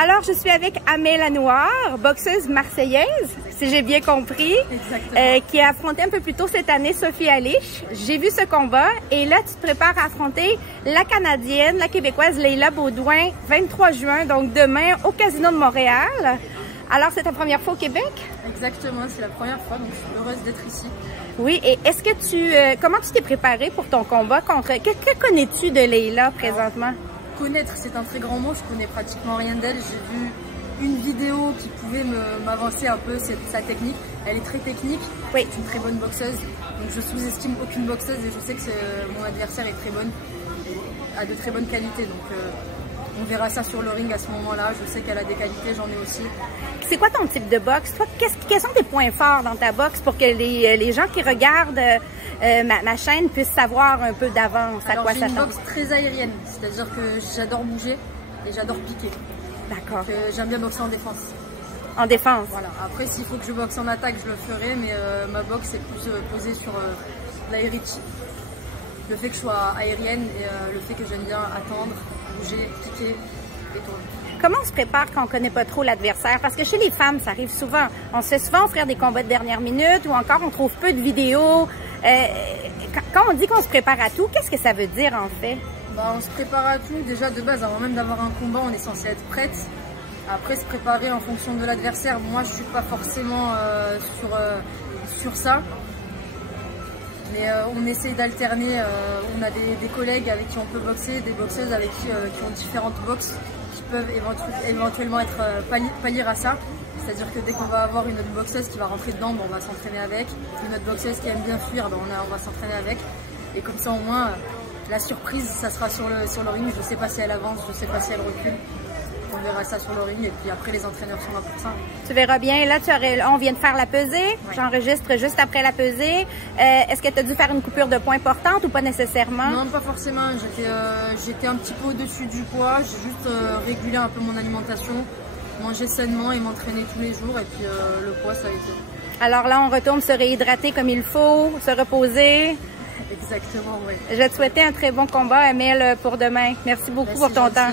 Alors, je suis avec Amel Lanoir, boxeuse marseillaise, si j'ai bien compris, qui a affronté un peu plus tôt cette année Sophie Alich. J'ai vu ce combat et là, tu te prépares à affronter la Canadienne, la Québécoise Leila Baudouin, 23 juin, donc demain, au Casino de Montréal. Alors, c'est ta première fois au Québec? Exactement, c'est la première fois, donc je suis heureuse d'être ici. Oui, et est-ce que comment tu t'es préparée pour ton combat contre... Que connais-tu de Leila présentement? Connaître, c'est un très grand mot, je connais pratiquement rien d'elle. J'ai vu une vidéo qui pouvait m'avancer un peu sa technique. Elle est très technique, oui. C'est une très bonne boxeuse, donc je sous-estime aucune boxeuse et je sais que mon adversaire est très bonne, a de très bonnes qualités, donc on verra ça sur le ring à ce moment-là. Je sais qu'elle a des qualités, j'en ai aussi. C'est quoi ton type de boxe? Toi, quels sont tes points forts dans ta boxe pour que les gens qui regardent ma chaîne puissent savoir un peu d'avance à quoi ça ressemble? J'ai une boxe boxe très aérienne, c'est-à-dire que j'adore bouger et j'adore piquer. D'accord. J'aime bien boxer en défense. En défense? Voilà. Après, s'il faut que je boxe en attaque, je le ferai, mais ma boxe est plus posée sur l'aéritie. Le fait que je sois aérienne et le fait que j'aime bien attendre, bouger, piquer et tourner. Comment on se prépare quand on ne connaît pas trop l'adversaire? Parce que chez les femmes, ça arrive souvent. On se fait souvent offrir des combats de dernière minute ou encore on trouve peu de vidéos. Quand on dit qu'on se prépare à tout, qu'est-ce que ça veut dire en fait? On se prépare à tout. Déjà de base, avant même d'avoir un combat, on est censé être prête. Après, se préparer en fonction de l'adversaire. Moi, je suis pas forcément sur ça. Mais on essaye d'alterner. On a des collègues avec qui on peut boxer, des boxeuses avec qui ont différentes boxes qui peuvent éventuellement être pallier à ça. C'est-à-dire que dès qu'on va avoir une autre boxeuse qui va rentrer dedans, on va s'entraîner avec. Une autre boxeuse qui aime bien fuir, on va s'entraîner avec. Et comme ça, au moins, la surprise, ça sera sur le ring. Je ne sais pas si elle avance, je ne sais pas si elle recule. On verra ça sur le ring et puis après les entraîneurs sont là pour ça. Tu verras bien. Là, on vient de faire la pesée. Ouais. J'enregistre juste après la pesée. Est-ce que tu as dû faire une coupure de poids importante ou pas nécessairement? Non, pas forcément. J'étais un petit peu au-dessus du poids. J'ai juste régulé un peu mon alimentation, manger sainement et m'entraîner tous les jours. Et puis le poids, ça a été. Alors là, on retourne se réhydrater comme il faut, se reposer. Exactement, oui. Je vais te souhaiter un très bon combat, Amel, pour demain. Merci beaucoup pour ton temps.